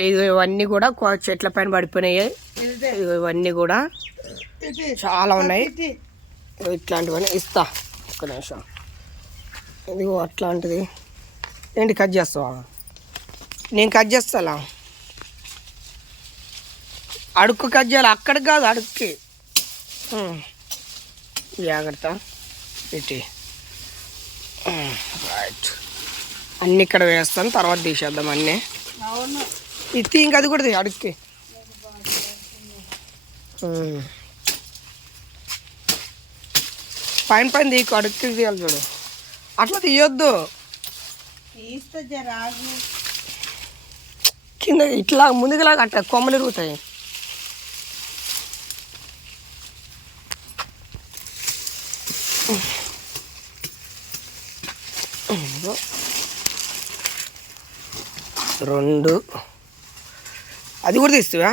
ఇవన్నీ కూడా చెట్ల పైన పడిపోయినాయి. ఇవన్నీ కూడా చాలా ఉన్నాయి. ఇట్లాంటివన్నీ ఇస్తా, ఒక్క నిమిషం. ఇదిగో అట్లాంటిది ఏంటి, కట్ చేస్తావా? నేను కట్ చేస్తా. అడుక్కు కట్ చేయాలి, అక్కడికి కాదు, అడుక్కి. జాగ్రత్త పెట్టి. రైట్, అన్నీ ఇక్కడ వేస్తాను, తర్వాత తీసేద్దాం అన్నీ. ఇది ఇంకా అది కూడా అడుక్కి. పైన పైన తీకు, అడుక్కి తీయాలి చూడు. అట్లా తీయొద్దు, కింద ఇట్లా ముందుకులాగా అట్లా కొమ్మలు ఇరుగుతాయి. రెండు, అది కూడా తీస్తావా?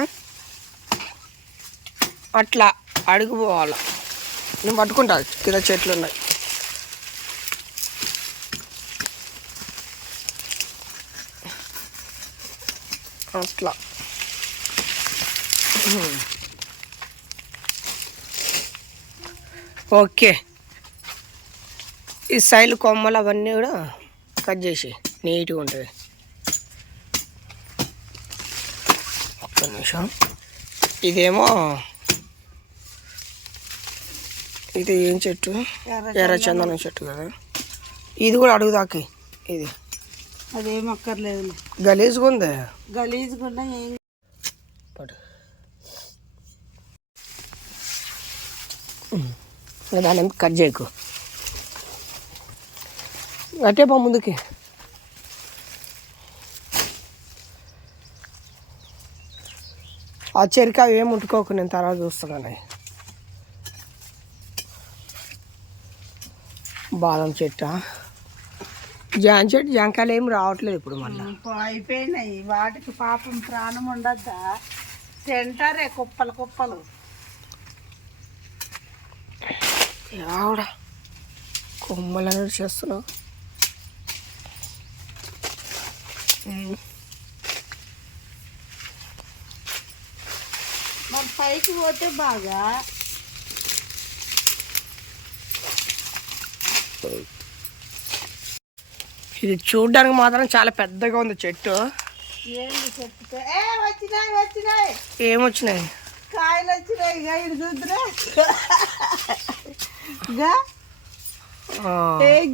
అట్లా అడుగుపోవాలి. నేను పట్టుకుంటా, కింద చెట్లు ఉన్నాయి. అట్లా ఓకే. ఈ సైడ్ కొమ్మలు అవన్నీ కూడా కట్ చేసి నీట్గా ఉంటుంది. ఒక్క నిమిషం. ఇదేమో ఇది ఏం చెట్టు? ఎర్రచందనం చెట్టు కదా. ఇది కూడా అడుగుదాకి. ఇది అదేం అక్కర్లేదు, గలీజ్గా ఉంది. గలీజ్గా దాని కట్ చేయకు, అట్టే పో ముందుకి. ఆ చెరిక ఏం ముట్టుకోకు, నేను తర్వాత చూస్తున్నాను. బాదం చెట్టు, జామ చెట్టు, జాంకాయలు ఏమి రావట్లేదు ఇప్పుడు. మళ్ళీ అయిపోయినాయి. వాటికి పాపం ప్రాణం ఉండద్దా? తింటారే కుప్పలు కుప్పలు. ఆవిడ కొమ్మలు అనేది చేస్తున్నావు. మరి పైకి పోతే బాగా. ఇది చూడడానికి మాత్రం చాలా పెద్దగా ఉంది చెట్టు. ఏంటి చెట్టు? వచ్చినాయి వచ్చినాయి. ఏమొచ్చినాయి? కాయలు వచ్చినాయి. ఇక ఇది చూద్దురా.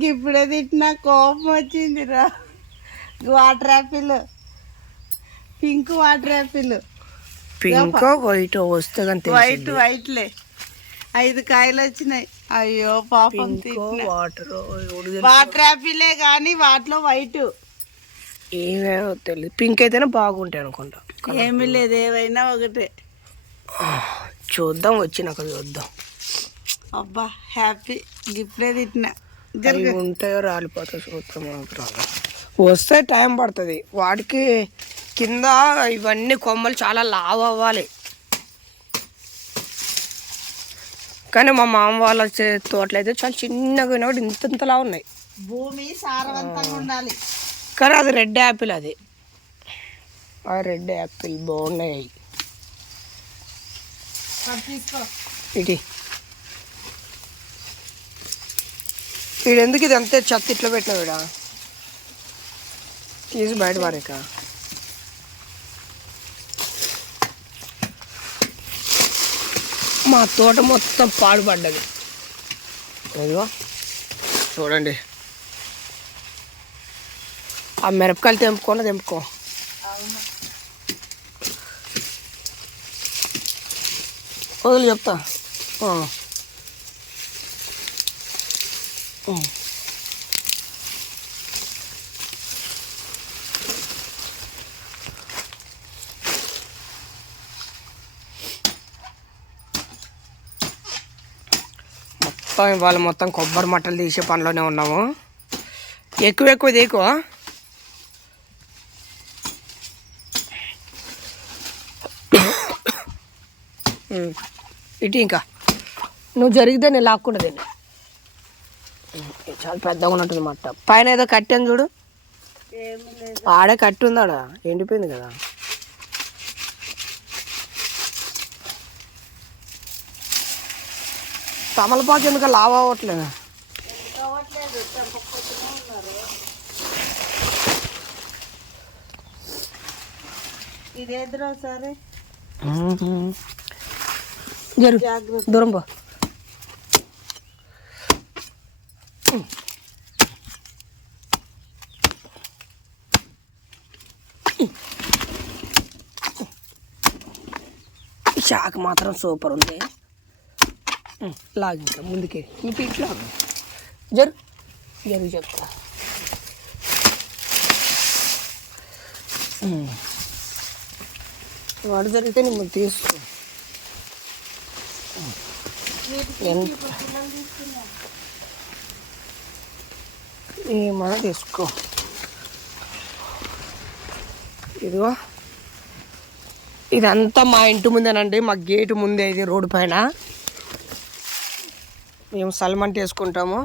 ఇప్పుడే తిట్టినా కోపం వచ్చిందిరా. Water Apple, pink water Apple. Pink white వస్తే వైట్ వైట్లే 5 కాయలు వచ్చినాయి. అయ్యో పాపం. వాటర్ యాపిలే కానీ వాటిలో వైట్ ఏమేమో తెలియదు. పింక్ అయితేనే బాగుంటాయి అనుకుంటా. ఏమీ లేదు, ఏవైనా ఒకటే. చూద్దాం, వచ్చినాక చూద్దాం. అబ్బా హ్యాపీ. ఇప్పుడే తిట్టినా. ఉంటాయో రాలిపోతాయో చూద్దాం. వస్తే టైం పడుతుంది. వాటికి కింద ఇవన్నీ కొమ్మలు చాలా లావు అవ్వాలి. కానీ మా మామ వాళ్ళ తోటలు అయితే చాలా చిన్నగా ఉన్నా కూడా ఇంతలా ఉన్నాయి. భూమి సారవంతంగా ఉండాలి. కానీ అది రెడ్ యాపిల్. అది ఆ రెడ్ యాపిల్ బాగున్నాయి. ఇటు వీడు ఎందుకు ఇది అంతే చెత్త ఇట్లా పెట్టినా వీడా? తీసి బయట పారేక. మా తోట మొత్తం పాడుపడ్డది. ఇదిగో చూడండి, ఆ మిరపకాయలు తెంపుకో. వదిలి చెప్తా. ఇవాళ మొత్తం కొబ్బరి మట్టలు తీసే పనిలోనే ఉన్నాము. ఎక్కువ తీకు. ఇటు ఇంకా నువ్వు జరిగితే నేను లాక్కుండా తిన్నా. చాలా పెద్దగా ఉన్నట్టుంది మట్ట. పైన ఏదో కట్టాను చూడు, ఆడే కట్టి ఉందాడా, ఎండిపోయింది కదా. తమలపాకు ఎందుకు లావు అవ్వట్లేదు? కావట్లేదు, చంపకపోతూనే ఉన్నారు. ఇదేద్దరు ఒకసారి జరు జాగ్రత్త. దూరం పో. షాక్ మాత్రం సూపర్ ఉంది. లాగు ఇంకా ముందుకి మీకు ఇట్లా జరు జరు చెప్తా. వాడు జరిగితే నేను తీసుకో. ఏమన్నా తీసుకో. ఇదిగో ఇదంతా మా ఇంటి ముందేనండి, మా గేటు ముందే. ఇది రోడ్డు పైన మేము స్థలం అంటే వేసుకుంటాము.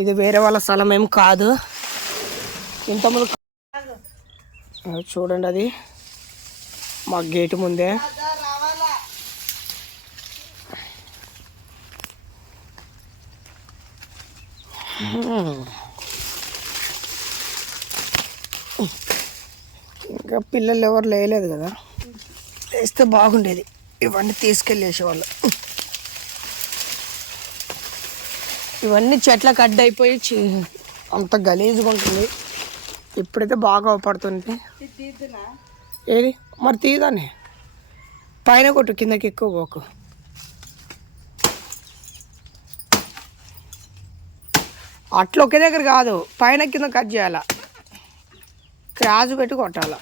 ఇది వేరే వాళ్ళ స్థలం ఏం కాదు. ఇంతకుముందు చూడండి, అది మా గేటు ముందే. ఇంకా పిల్లలు ఎవరు లేలేదు కదా, వేస్తే బాగుండేది. ఇవన్నీ తీసుకెళ్ళేసేవాళ్ళు. ఇవన్నీ చెట్లకు అడ్డైపోయి అంత గలీజ్గా ఉంటుంది. ఇప్పుడైతే బాగా అవపడుతుంది. ఏది మరి తీయదాన్ని పైన కొట్టు, కిందకి ఎక్కువ పోకు. అట్లా ఒకే దగ్గర కాదు, పైన కింద కట్ చేయాల, క్రాస్ పెట్టి కొట్టాల.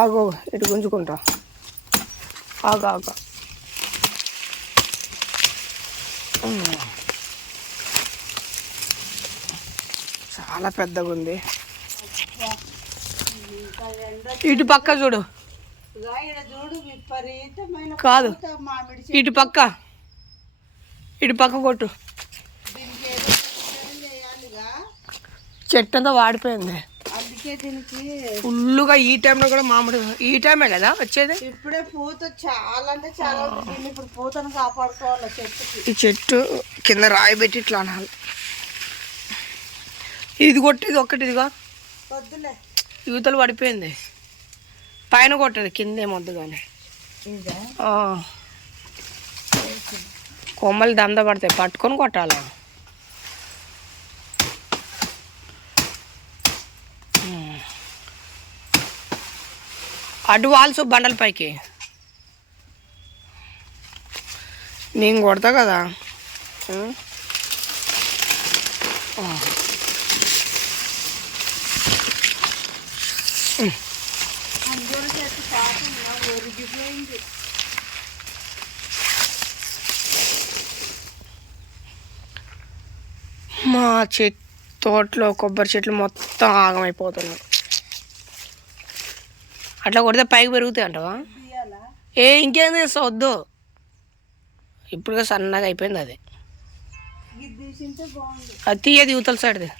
ఆగో ఇటు గుంజుకుంటా. ఆగా చాలా పెద్దగా ఉంది. ఇటు పక్క చూడు. కాదు, ఇటు పక్క కొట్టు. చెట్టు అంతా వాడిపోయింది. అందుకే దీనికి ఫుల్గా ఈ టైంలో కూడా మామిడి, ఈ టైమే కదా వచ్చేది. ఇప్పుడే పూత చాలా అంటే చాలా ఉంటుంది. ఇప్పుడు పూతను కాపాడుకోవాలి చెట్టుకి. ఈ చెట్టు కింద రాయి పెట్టి ఇట్లా అనాలి. ఇది కొట్టి ఇది ఒక్కటి, ఇదిగా వద్దులే, యువతలు పడిపోయింది. పైన కొట్టదు, కింద ఏమొద్దు కానీ. కొమ్మలు దంద పడతాయి, పట్టుకొని కొట్టాల. అటు వాల్సు బండల పైకి నేను కొడతా కదా. మా తోటలో కొబ్బరి చెట్లు మొత్తం ఆగమైపోతున్నాయి. అట్లా కొడితే పైకి పెరుగుతాయి అంటావా? ఇంకేం చేస్తా, వద్దు. ఇప్పుడు సన్నగా అయిపోయింది అది. అది తీయది యువతల సైడ్ది.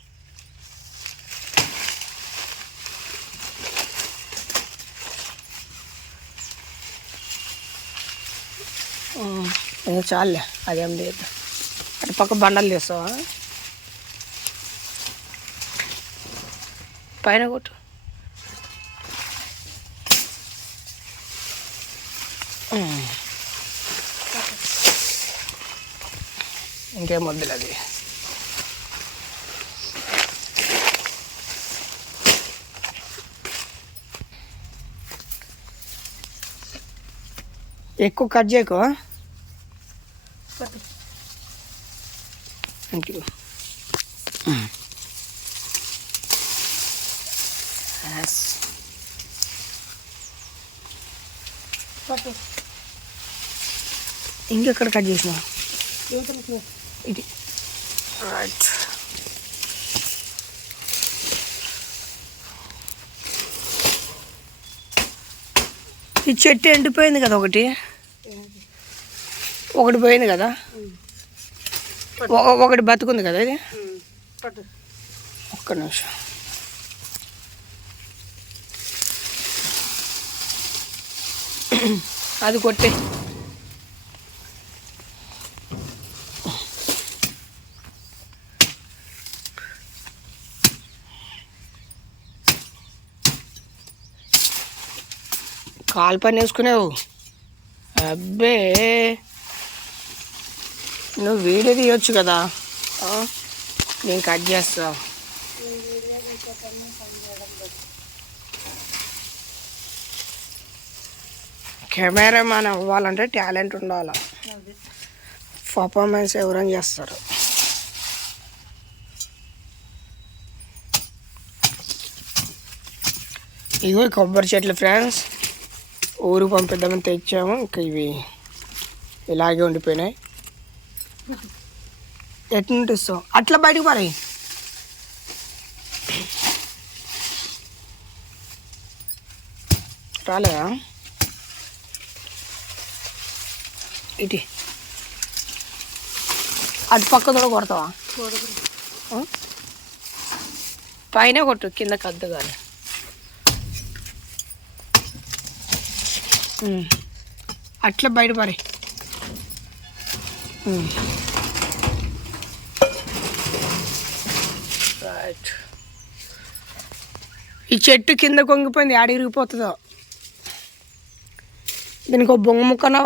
చాలే, అదేం లేదు. అటు పక్క బండలు తీస్తావా? పైన కొట్టు. ఇంకేం వద్దులే అది. ఎక్కువ కట్ చేయకు. ఇంకెక్కడ కట్ చేసినా ఇది రైట్. ఈ చెట్టు ఎండిపోయింది కదా, ఒకటి పోయింది కదా, ఒకటి బతుకుంది కదా. ఇది ఒక్క నిమిషం. అది కొట్టే. కాలు పని వేసుకునేవు. అబ్బే నువ్వు వీడియో తీయొచ్చు కదా, నేను కట్ చేస్తా. కెమెరామ్యాన్ అవ్వాలంటే టాలెంట్ ఉండాలి, పర్ఫార్మెన్స్ ఎవరైనా చేస్తారు. ఇగో కొబ్బరి చెట్లు ఫ్రెండ్స్, ఊరు పంపిద్దామని తెచ్చాము. ఇంకా ఇవి ఇలాగే ఉండిపోయినాయి. ఎట్నుంటి ఇస్తాం అట్లా బయటకు పారి. రాలేదా ఇటీ అటు పక్క కూడా కొడతావా? పైన కొట్టు, కింద కద్దు కానీ. అట్లా బయట పారి. రైట్. ఈ చెట్టు కింద కొంగిపోయింది, ఆడ ఇరిగిపోతుందో. దీనికి ఒక బొంగు ముక్కన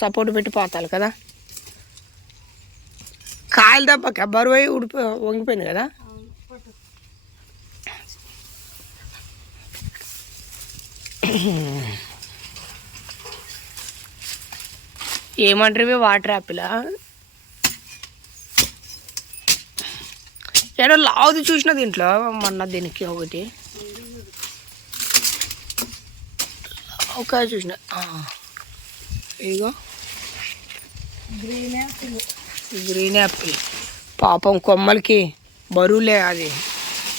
సపోర్ట్ పెట్టి పోతాలి కదా. కాయలు తప్పక బరువు అయి వంగిపోయింది కదా. ఏమంటారు వాటర్ యాపిలా? ఏదో లావుది చూసిన దీంట్లో మొన్న దీనికి ఒకటి ఒక చూసిన. ఇదిగో గ్రీన్ యాపిల్. పాపం కొమ్మలకి బరువులే, అది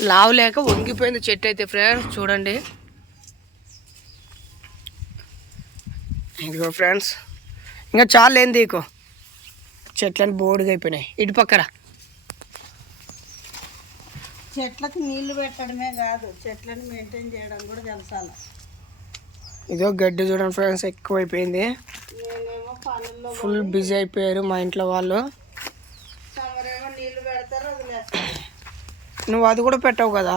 లావు లేక వంగిపోయింది చెట్టు అయితే ఫ్రెండ్స్. చూడండి ఇదిగో ఫ్రెండ్స్, ఇంకా చాలా ఏంది ఇకో చెట్లని బోర్డుగా అయిపోయినాయి. ఇటు పక్కన చెట్లకు నీళ్లు పెట్టడమే కాదు, చెట్లను మెయింటైన్ చేయడం కూడా తెలుసాలి. ఇదో గడ్డి చూడండి ఫ్రెండ్స్, ఎక్కువైపోయింది. నేనేమో పనుల్లో ఫుల్ బిజీ అయిపోయారు మా ఇంట్లో వాళ్ళు. తమరేమో నీళ్లు పెడతారు, వదిలేస్తారు. నువ్వు అది కూడా పెట్టావు కదా.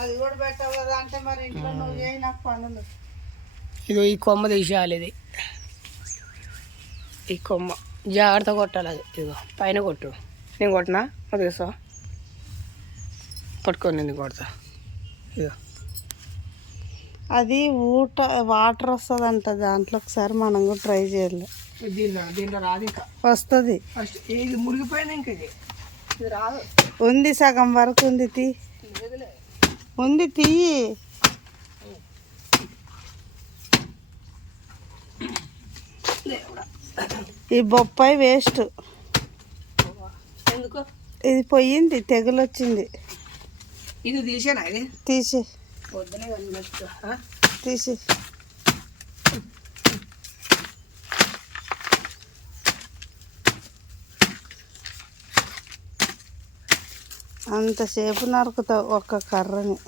అది కూడా పెట్టావు కదా అంటే మరి ఇంట్లో నువ్వు చేయి నాకు పనులు. ఇదో ఈ కొమ్మ తీసేయాలి, ఇది ఈ కొమ్మ జాగ్రత్త కొట్టాలి. అది ఇదిగో పైన కొట్టు. నేను కొట్టినా అది తీసా పట్టుకొని నేను కొడతా. ఇదిగో అది వాటర్ వస్తుందంట దాంట్లో, ఒకసారి మనం కూడా ట్రై చేయాలి. దీంట్లో రాదు ఇంకా, వస్తుంది. ఫస్ట్ ఇది మురిగిపోయింది, ఇంక ఇది రాదు. ఉంది సగం వరకు ఉంది, ఉంది తీయి. ఈ బొప్పాయి వేస్ట్, ఎందుకు ఇది పోయింది, తెగులు వచ్చింది. ఇది తీసేనా? ఇది తీసి వద్దనే తీసి. అంతసేపు నరుకుతావు ఒక్క కర్రని,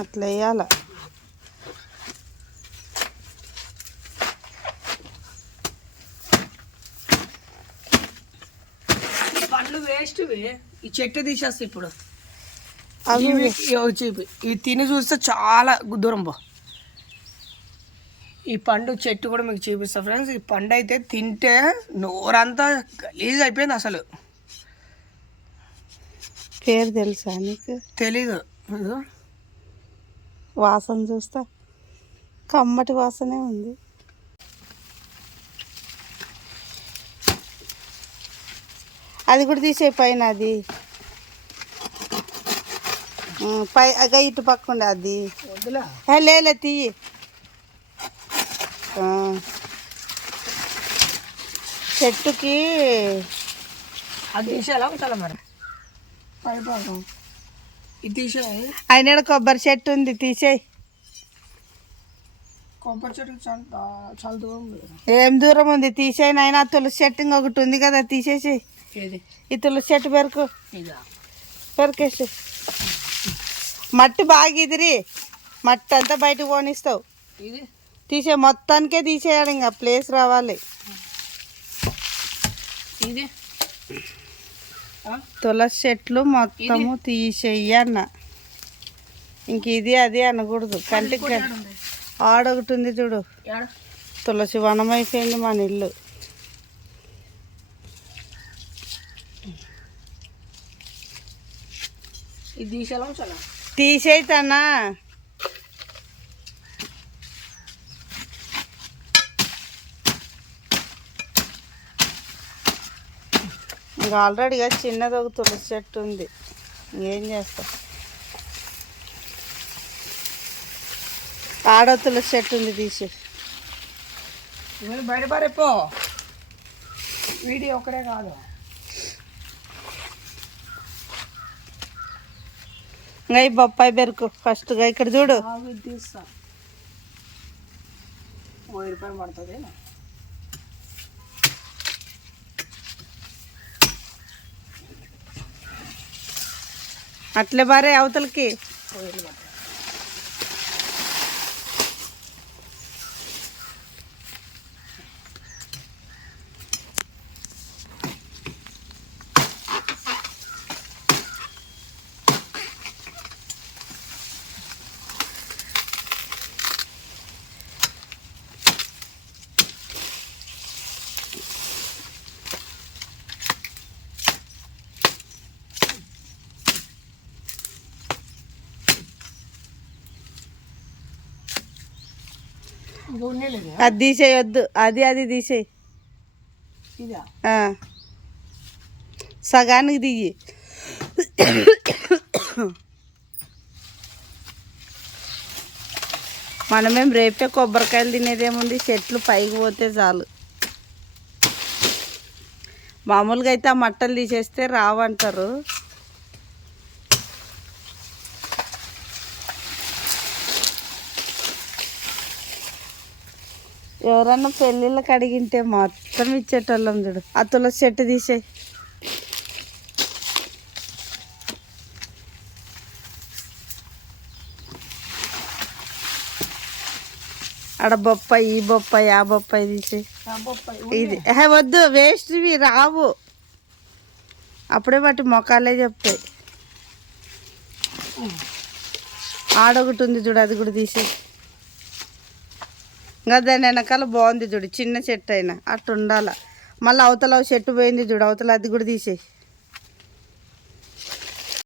అట్లా వేయాల. పండ్లు వేస్ట్, ఈ చెట్టు తీసేస్తా ఇప్పుడు. అవి ఇవి తిని చూస్తే చాలా దూరం పో. ఈ పండు చెట్టు కూడా మీకు చూపిస్తా ఫ్రెండ్స్. ఈ పండు అయితే తింటే నోరంతా గలీజ్ అయిపోయింది. అసలు పేరు తెలుసా నీకు? తెలీదు. వాసన చూస్తా కమ్మటి వాసనే ఉంది. అది కూడా తీసే పైన, అది పై అగా ఇటు పక్క ఉండే అది వద్దులా. లేలే తీయి. చెట్టుకి అది తీసేయాలా ఉంచాలా మరి? పడిపోతాం. ఇది తీసేయాలి. ఆయన కొబ్బరి చెట్టు ఉంది, తీసేయి. కొబ్బరి చెట్టు చాలా దూరం. ఏం దూరం ఉంది, తీసేయి నాయన. తులసి చెట్టు ఇంకొకటి ఉంది కదా, తీసేసి. ఏది? ఈ తులసి చెట్టు పెరుకు, ఇదా పెరికేసి. మట్టి బాగా ఇదిరి, మట్టి అంతా బయటకు పోనిస్తావు. ఇది తీసే, మొత్తానికే తీసేయాలి, ఇంకా ప్లేస్ రావాలి. ఇది తులసి చెట్లు మొత్తము తీసేయి అన్న. ఇంక ఇది అది అనకూడదు కంటికి ఆడొకటి ఉంది చూడు, తులసి వనం అయిపోయింది మన ఇల్లు. ఇది తీసేలా చాలా తీసేతనా ఇంకా ఆల్రెడీగా చిన్నది ఒక తులసి చెట్టు ఉంది, ఏం చేస్తా. ఆడో తులసి చెట్టు ఉంది తీసి. బయట పారేపో, వీడియో ఒకటే కాదు. ఇంకా ఈ బొప్పాయి బెరుకు ఫస్ట్గా ఇక్కడ చూడు. తీస్తా, 1000 రూపాయలు పడుతుంది. అట్లే బారే అవతలకి. అది తీసేయొద్దు, అది తీసేయి. సగానికి దిగి. మనమేం రేపే కొబ్బరికాయలు తినేదేముంది, చెట్లు పైకి పోతే చాలు. మామూలుగా అయితే ఆ మట్టలు తీసేస్తే రావంటారు. ఎవరన్నా పెళ్ళిళ్ళకి అడిగింటే మొత్తం ఇచ్చేటోళ్ళం చూడు. ఆ తులసి చెట్టు తీసేయి. ఆడ బొప్పాయి, ఈ బొప్పాయి, ఆ బొప్పాయి తీసేయి. ఇది వద్దు, వేస్ట్, ఇవి రావు. అప్పుడే బట్టి మొక్కలే చెప్తాయి. ఆడొకటి ఉంది చూడు, అది కూడా తీసేయి. ఇంకా దాని వెనకాల బాగుంది చూడు, చిన్న చెట్టు అయినా అట్టు ఉండాల. మళ్ళీ అవతల చెట్టు పోయింది చూడు, అవతల అది కూడా తీసేయి.